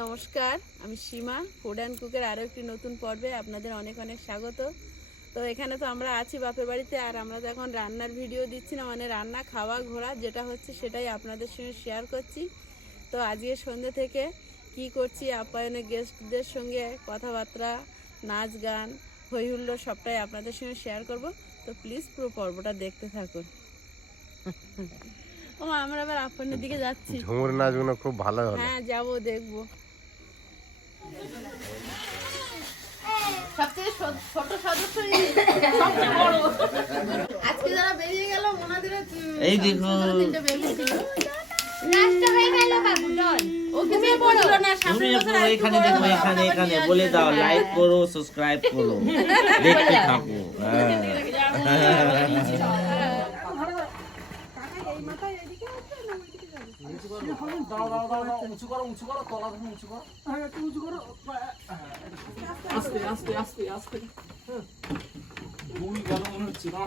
নমস্কার, আমি সীমা food and কুকের আরও একটি নতুন পর্বে আপনাদের অনেক অনেক স্বাগত। তো এখানে তো আমরা আছি বাপের বাড়িতে, আর আমরা তো এখন রান্নার ভিডিও দিচ্ছি না মানে রান্না খাওয়া ঘোরা যেটা হচ্ছে সেটাই আপনাদের সঙ্গে শেয়ার করছি। তো আজকে সন্ধ্যে থেকে কি করছি আপ্যায়নের গেস্টদের সঙ্গে কথাবার্তা, নাচ গান হই হুল্লোড় সবটাই আপনাদের সঙ্গে শেয়ার করব। তো প্লিজ পুরো পর্বটা দেখতে থাকুন। ও মা, আমরা আবার দিকে যাচ্ছি। ঝুমুর নাচগুলো খুব ভালো হলো। হ্যাঁ যাব দেখব। সবথেকে ছোট সদস্য সবচেয়ে বড়। আজকে যারা বেরিয়ে গেল ওনাদের এই দেখো। তিনটে বেবি ছিল নাচটা হয়ে গেল বাবু চল। ওকে মেয়ে পড়ল না তুমি বছর এখানে দেখো এখানে এখানে। বলে দাও হ্যাঁ। লাইক করো সাবস্ক্রাইব করো। দেখতে থাকো। হ্যাঁ। আস্তে আস্তে আস্তে আস্তে ভুল গেল মনে হচ্ছে না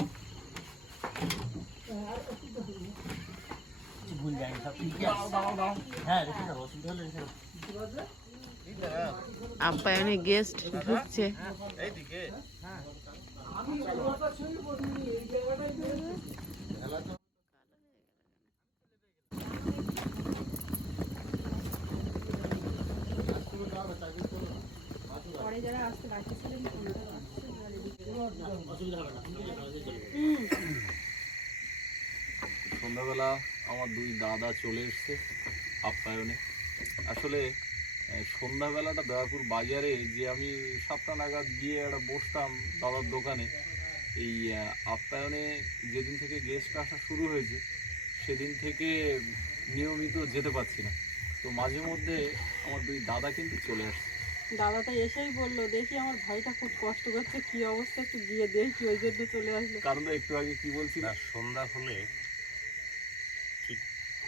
দাও, দাও, দাও। আপ্যায়নে গেস্ট ঢুকছে সন্ধ্যাবেলা আমার দুই দাদা চলে এসছে আপ্যায়নে। আসলে সন্ধ্যাবেলাটা দয়াপুর বাজারে যে আমি সাতটা নাগাদ গিয়ে একটা বসতাম দাদার দোকানে, এই আপ্যায়নে যেদিন থেকে গেস্ট আসা শুরু হয়েছে, সেদিন থেকে নিয়মিত যেতে পারছি না। তো মাঝে মধ্যে আমার দুই দাদা কিন্তু চলে আসছে। দাদা তো এসেই বলল দেখি আমার ভাইটা খুব কষ্ট করছে কি অবস্থা একটু গিয়ে দেখি। ওই জন্য চলে আসলো। কারণ একটু আগে কি বলছি না সন্ধ্যা হলে ঠিক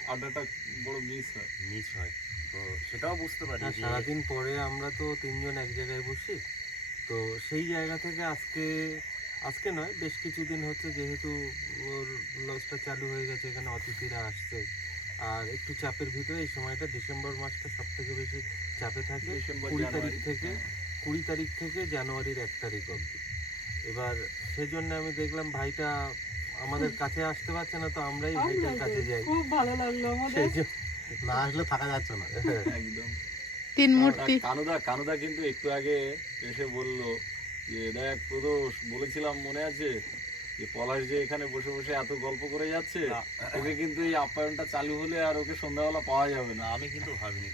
আড্ডাটা বড় মিস হয়। মিস হয়। তো সেটাও বুঝতে পারি যে সারাদিন পরে আমরা তো তিনজন এক জায়গায় বসি। তো সেই জায়গা থেকে আজকে আজকে নয় বেশ কিছুদিন হচ্ছে যেহেতু ওর লজটা চালু হয়ে গেছে এখানে অতিথিরা আসছে। আর একটু চাপের ভিতরে এই সময়টা ডিসেম্বর মাসটা সব থেকে বেশি চাপে থাকে। কুড়ি তারিখ থেকে কুড়ি তারিখ থেকে জানুয়ারির এক তারিখ অবধি। এবার সেজন্য আমি দেখলাম ভাইটা আমাদের কাছে আসতে পারছে না তো আমরাই ভাইটার কাছে যাই। খুব ভালো লাগল আমাদের। না আসলে থাকা যাচ্ছে না। একদম। তিন তা কানুদা কানুদা কিন্তু একটু আগে এসে বলল যে দেখ প্রদোষ বলেছিলাম মনে আছে? যে পলাশ যে এখানে বসে বসে এত গল্প করে যাচ্ছে ওকে কিন্তু এই আপ্যায়নটা চালু হলে আর ওকে সন্ধ্যাবেলা পাওয়া যাবে না। আমি কিন্তু ভাবিনি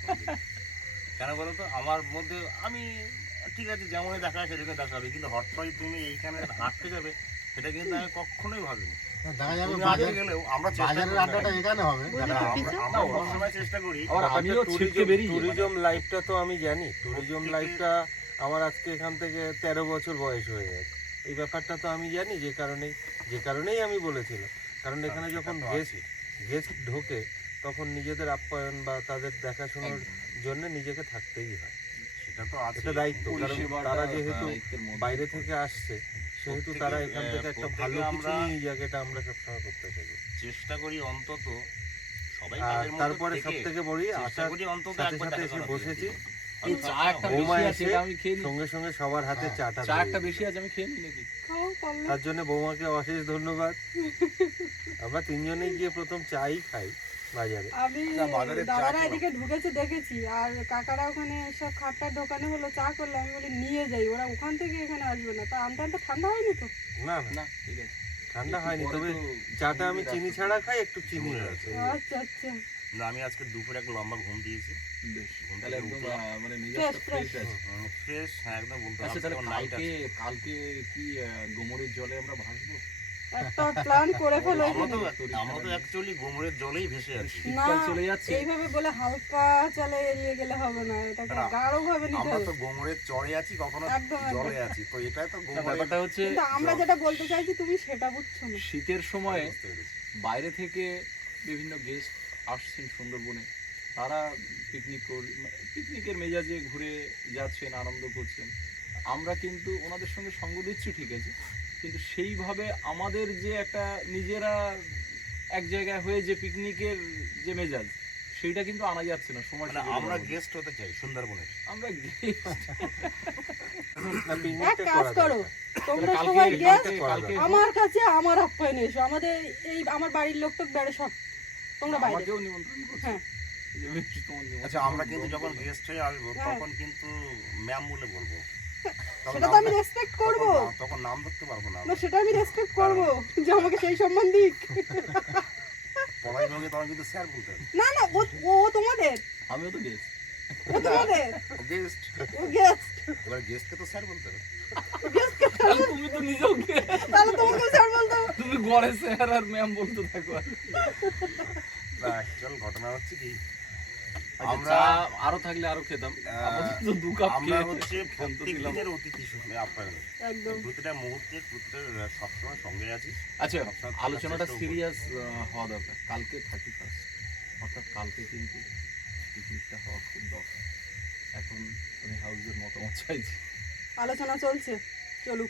কেন বলো তো? আমার মধ্যে আমি ঠিক আছে যেমনই দেখা হয় সেরকম দেখা হবে কিন্তু করে তুমি এইখানে আটকে যাবে সেটা কিন্তু আমি কখনোই ভাবিনি। দেখা যাবে তুমি আগে গেলেও আমরা চেষ্টা বাজারের করি না। আড্ডাটা এখানে হবে। আমরা- আমরা সবসময় চেষ্টা করি। আবার আমিও ছিটকে ট্যুরিজম লাইফটা তো আমি জানি। ট্যুরিজম লাইফটা আমার আজকে এখান থেকে তেরো বছর বয়স হয়ে গেছে। এই ব্যাপারটা তো আমি জানি যে কারণেই যে কারণেই আমি বলেছিলাম। কারণ এখানে যখন গেস্ট গেস্ট ঢোকে তখন নিজেদের আপ্যায়ন বা তাদের দেখাশোনার জন্য নিজেকে থাকতেই হয়। এটা দায়িত্ব কারণ তারা যেহেতু বাইরে থেকে আসছে সেহেতু তারা এখান থেকে একটা ভালো কিছু নিয়ে জায়গাটা আমরা সবসময় করতে থাকি চেষ্টা করি অন্তত তারপরে সব থেকে বড়ি আসার করি অন্তত সাথে সাথে এসে বসেছি। চা একটা বৌমা এসে আমি খেয়ে নিই। সঙ্গে সঙ্গে সবার হাতে চাটা চা একটা বেশি আছে আমি খেয়ে নিই নাকি? তার জন্য বৌমাকে অশেষ ধন্যবাদ। আমরা তিনজনেই গিয়ে প্রথম চাই খাই বাজারে। আমি না, বাজারের চা দাদারা এদিকে ঢুকেছে দেখেছি। আর কাকারা ওখানে সব খাটটার দোকানে হলো চা করল। আমি বলি নিয়ে যাই। ওরা ওখান থেকে এখানে আসবে না। তা আনতে আনতে ঠান্ডা হয়নি তো? না না। না ঠিক আছে। ঠান্ডা হয়নি তবে চাটা আমি চিনি ছাড়া খাই একটু চিনি আছে। আচ্ছা আচ্ছা। না আমি আজকে দুপুরে এক লম্বা ঘুম দিয়েছি। তাহলে একদম মানে মেজাজটা ফ্রেশ আছে। ফ্রেশ হ্যাঁ একদম বলতে আচ্ছা হবে তাহলে কালকে কালকে কি গোমরের জলে আমরা ভাসবো? একটা প্ল্যান করে ফেলো। আমরা তো এখানে। আমরা তো অ্যাকচুয়ালি গোমরের জলেই ভেসে আছি। না শীতকাল চলে যাচ্ছে। এইভাবে বলে হালকা চলে এড়িয়ে গেলে হবে না এটাকে গাঢ় ভাবে নিতে আমরা তো গোমরের চরে আছি কখনো একদম, জলে আছি তো এটাই তো ব্যাপারটা হচ্ছে কিন্তু আমরা যেটা বলতে চাইছি তুমি সেটা বুঝছ না। শীতের সময়ে। বাইরে থেকে বিভিন্ন গেস্ট আসছেন সুন্দরবনে। তারা পিকনিক পিকনিকের মেজাজে ঘুরে যাচ্ছেন আনন্দ করছেন। আমরা কিন্তু ওনাদের সঙ্গে সঙ্গ দিচ্ছি ঠিক আছে? কিন্তু সেইভাবে আমাদের যে একটা নিজেরা এক জায়গায় হয়ে যে পিকনিকের যে মেজাজ সেইটা কিন্তু আনা যাচ্ছে না সময় মানে আমরা গেস্ট হতে চাই সুন্দরবনের। আমরা এক কাজ করো তোমরা সবাই গেস্ট আমার কাছে আমার আপ্যায়নে এসো। আমাদের এই আমার বাড়ির লোক তো বেড়ে সব তোমরা বাইরে। আমাকেও নিমন্ত্রণ করছে? হ্যাঁ। আচ্ছা আমরা কিন্তু যখন গেস্ট হয়ে আসব হ্যাঁ। তখন কিন্তু ম্যাম বলে বলব। সেটা তো আমি রেসপেক্ট করব। তখন নাম ধরতে পারব না না সেটা আমি রেসপেক্ট করব যে আমাকে সেই সম্মান দিক। পড়াই তখন কিন্তু স্যার বলতে হবে। না না ও ও তোমাদের? আমিও তো গেছি ও তোমাদের? গেস্ট ও গেস্ট এবার গেস্টকে তো স্যার বলতে হবে। তুমি তো নিজেও তাহলে তোমাকে স্যার বলতো তুমি গড়ে স্যার আর ম্যাম বলতে থাকো আর। অ্যাকচুয়াল ঘটনা হচ্ছে কি আমরা আমরা- আরও থাকলে আরও খেতাম। আপাতত দু কাপ আমরা হচ্ছে ক্ষান্ত প্রত্যেক দিনের অতিথি শুনে আপ্যায়ন একদম। প্রতিটা মুহূর্তে প্রতিটা সবসময় সঙ্গে আছি। আচ্ছা আলোচনাটা সিরিয়াস হওয়া দরকার। কালকে থার্টি ফার্স্ট অর্থাৎ কালকে কিন্তু পিকনিকটা হওয়া খুব দরকার। এখন আমি হাউসের মতামত চাইছি। আলোচনা চলছে। চলুক।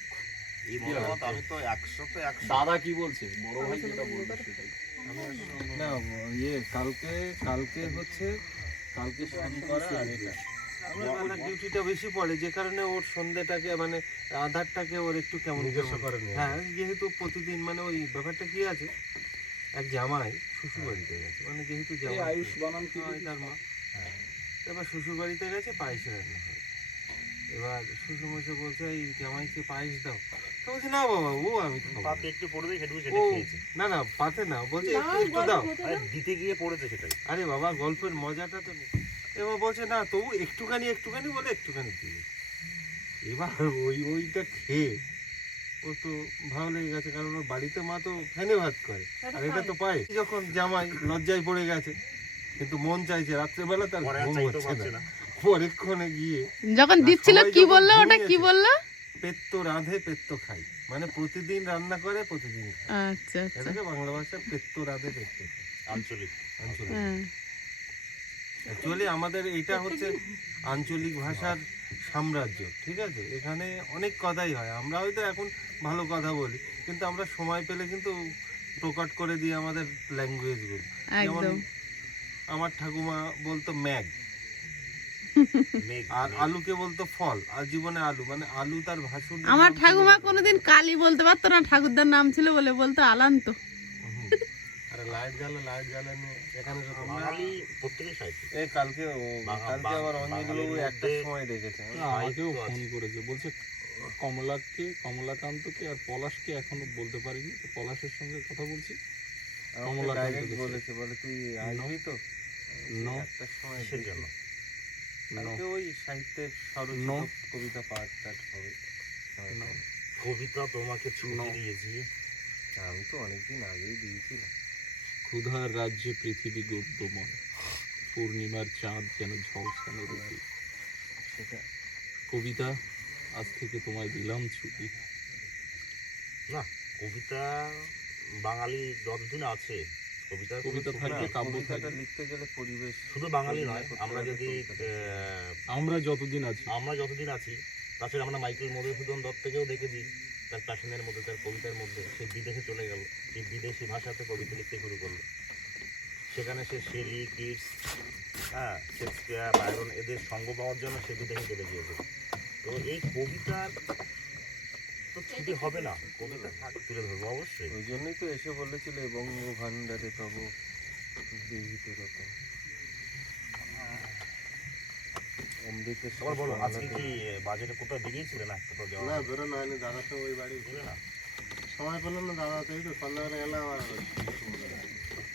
এই মতামত আমি তো একশো তো একশো। দাদা কি বলছে? বড় ভাই যেটা বলবে সেটাই। না ইয়ে কালকে কালকে হচ্ছে কালকে শুরু করা আর এটা। আমার ডিউটিটা বেশি পড়ে যে কারণে ওর সন্ধ্যেটাকে মানে আধারটাকে ওর একটু কেমন হ্যাঁ যেহেতু প্রতিদিন মানে ওই ব্যাপারটা কি আছে এক জামাই শ্বশুর বাড়িতে গেছে মানে যেহেতু জামাই আয়ুষ বানান কি হয় তার মা। হ্যাঁ। এবার শ্বশুর বাড়িতে গেছে পায়েস রান্না হয় এবার শ্বশুর মশাই বলছে এই জামাইকে পায়েস দাও। বলছে না বাবা ও আমি পাতে একটু পড়বে সেটুকু সেটা খেয়েছে। না না পাতে না বলছে একটু একটু দাও। আরে দিতে গিয়ে পড়েছে সেটাই। আরে বাবা গল্পের মজাটা তো নেই। এবার বলছে না তবু একটুখানি একটুখানি বলে একটুখানি দিয়ে এবার ওই ওইটা খেয়ে ও তো ভালো লেগে গেছে কারণ ওর বাড়িতে মা তো ফ্যানে ভাত করে। আর এটা তো পায় যখন জামাই লজ্জায় পড়ে গেছে কিন্তু মন চাইছে রাত্রেবেলা তার পরে ঘুম হচ্ছে না। না। গিয়ে যখন দিচ্ছিল কি বলল ওটা কি। বলল? পেত্ত রাঁধে পেত্ত খাই। মানে প্রতিদিন রান্না করে প্রতিদিন আচ্ছা আচ্ছা। এটাকে বাংলা ভাষায় পেত্ত রাঁধে পেত্ত আঞ্চলিক। আঞ্চলিক। হ্যাঁ। অ্যাকচুয়ালি আমাদের এটা হচ্ছে আঞ্চলিক ভাষার সাম্রাজ্য ঠিক আছে? এখানে অনেক কথাই হয়। আমরা হয়তো এখন ভালো কথা বলি কিন্তু আমরা সময় পেলে কিন্তু প্রকট করে দিই আমাদের ল্যাঙ্গুয়েজগুলো যেমন আমার ঠাকুমা বলতো ম্যাগ। আর। আলুকে বলতো ফল আর জীবনে আলু মানে আলু তার ভাসুর আমার ঠাকুমা কোনোদিন কালী বলতে পারতো না ঠাকুরদার নাম ছিল বলে বলতো আলান্ত। আরে লাইট জ্বালা লাইট জ্বালানো এখানে তো বাঙালি প্রত্যেকেই সাহিত্য এই কালকে কালকে আবার বাঙা- অঞ্জলি বাবু বাঙালির একটার মধ্যে- সময় দেখেছে। আমাকেও ফোন করেছে বলছে কমলাকে কমলাকান্তকে আর পলাশকে এখনও বলতে পারিনি তো পলাশের সঙ্গে কথা বলছি। কমলাকান্ত বলেছে বলে তুই আসবি তো. সময় কালকে ওই সাহিত্যের স্বরচিত কবিতা পাঠ টাঠ হবে। কবিতা তোমাকে ছুটি দিয়েছি। আমি তো অনেকদিন আগেই দিয়েছিলাম। ক্ষুধার রাজ্যে পৃথিবী গদ্যময়। পূর্ণিমার চাঁদ যেন ঝলসানো রূপে। সেটা কবিতা আজ থেকে তোমায় দিলাম ছুটি। না কবিতা বাঙালি যতদিন আছে কবিতা কবিতা থাকবে কাব্য থাকবে লিখতে গেলে পরিবেশ শুধু বাঙালি নয় আমরা যদি আহ, আমরা যতদিন আছি। আমরা যতদিন আছি তাছাড়া আমরা মাইকেল মধুসূদন দত্তকেও দেখেছি তার প্যাশনের মধ্যে তার কবিতার মধ্যে। সে বিদেশে চলে গেল সেই বিদেশি ভাষাতে কবিতা লিখতে শুরু করল। সেখানে সে শেলি কিটস হ্যাঁ শেক্সপিয়ার বায়রন এদের সঙ্গ পাওয়ার জন্য সে বিদেশে চলে গিয়েছে। তো এই কবিতার তো ছুটি হবে না কবিতা থাক তুলে ধরবো অবশ্যই। ওই জন্যই তো এসে বলেছিল বঙ্গ ভান্ডারে তব বিহিত রতন অমৃতের বলো আজকে কি বাজেটে কোথাও বেরিয়েছিলে? না কোথাও যাওয়া না বেরোনো হয়নি দাদা তো ওই বাড়ি। গেলে না। সময় পেলাম না দাদা তো এই তো সন্ধ্যাবেলা গেলাম আর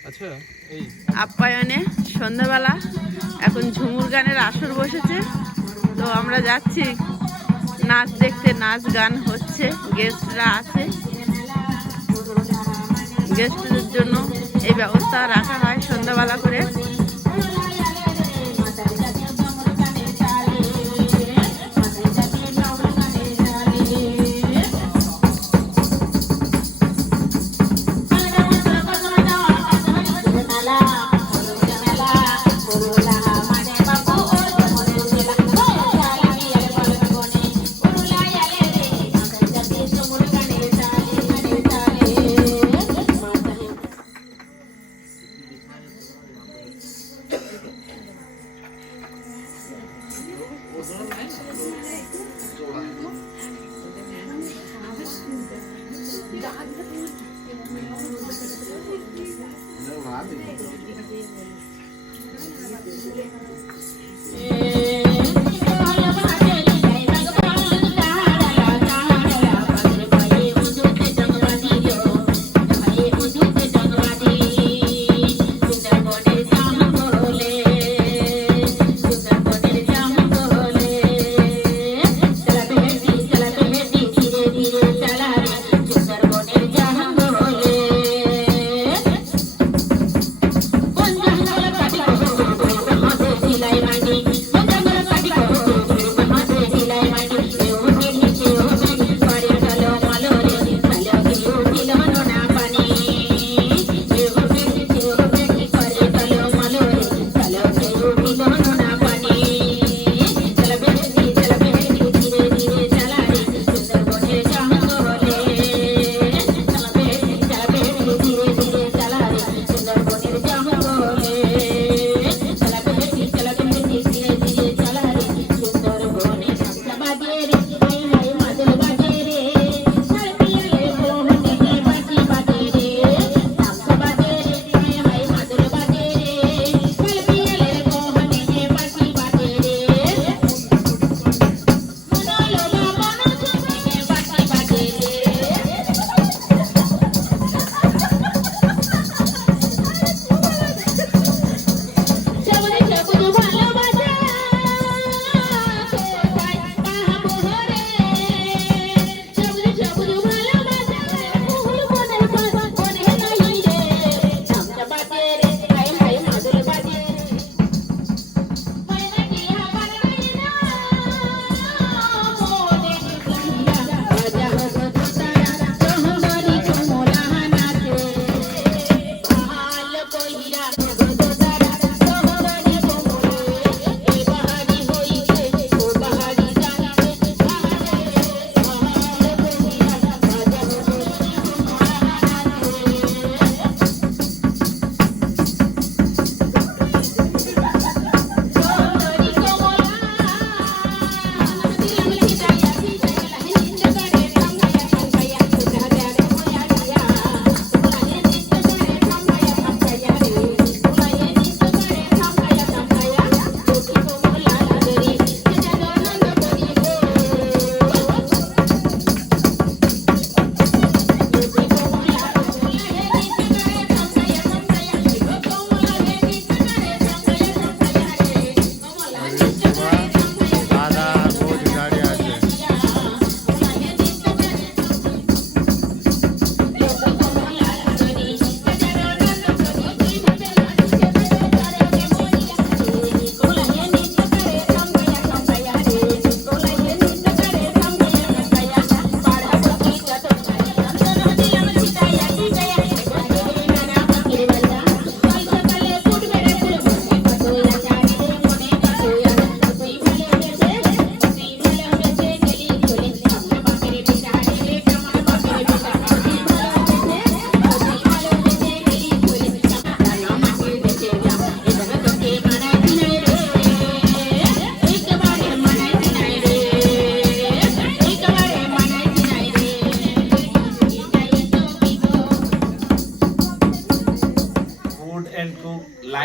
আচ্ছা এই আপ্যায়নে সন্ধ্যাবেলা এখন ঝুমুর গানের আসর বসেছে তো আমরা যাচ্ছি নাচ দেখতে, নাচ গান হচ্ছে গেস্টরা আছে। গেস্টদের জন্য এই ব্যবস্থা রাখা হয় সন্ধ্যাবেলা করে। দাদা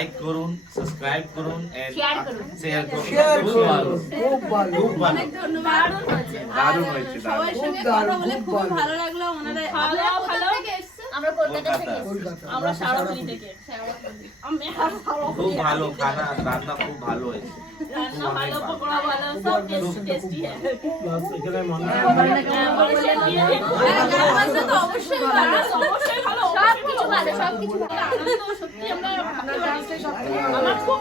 লাইক করুন সাবস্ক্রাইব করুন এন্ড শেয়ার করুন। শেয়ার করুন। খুব ভালো। খুব ভালো। অনেক ধন্যবাদ। দারুণ হয়েছে সবার সঙ্গে কথা বলে খুব ভালো। লাগল। ওনারা ভালো ভালো আমরা কলকাতা থেকে আমরা সারাপুরি থেকে আমি খুব ভালো খানা রান্না খুব ভালো হয়েছে। রান্না ভালো পকোড়া ভালো সব টেস্টি গান তো অবশ্যই ভালো। অবশ্যই ভালো ভালো সব কিছু ভালো আনন্দ সত্যি আমরা আমার খুব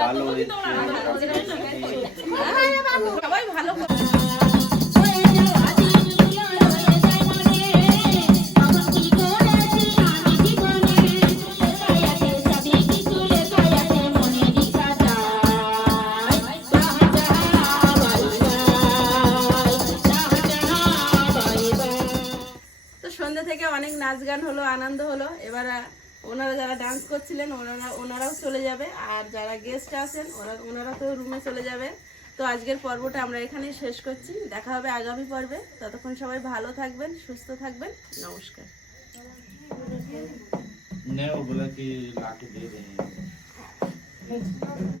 ভালো তো আনন্দ সবাই ভালো আনন্দ হলো এবার আহ, ওনারা যারা ডান্স করছিলেন ওনারা ওনারাও চলে যাবে আর যারা গেস্ট আছেন ওরা ওনারা তো রুমে চলে যাবে তো আজকের পর্বটা আমরা এখানেই শেষ করছি দেখা হবে আগামী পর্বে ততক্ষণ সবাই ভালো থাকবেন সুস্থ থাকবেন নমস্কার नहीं वो बोला कि लाके दे देंगे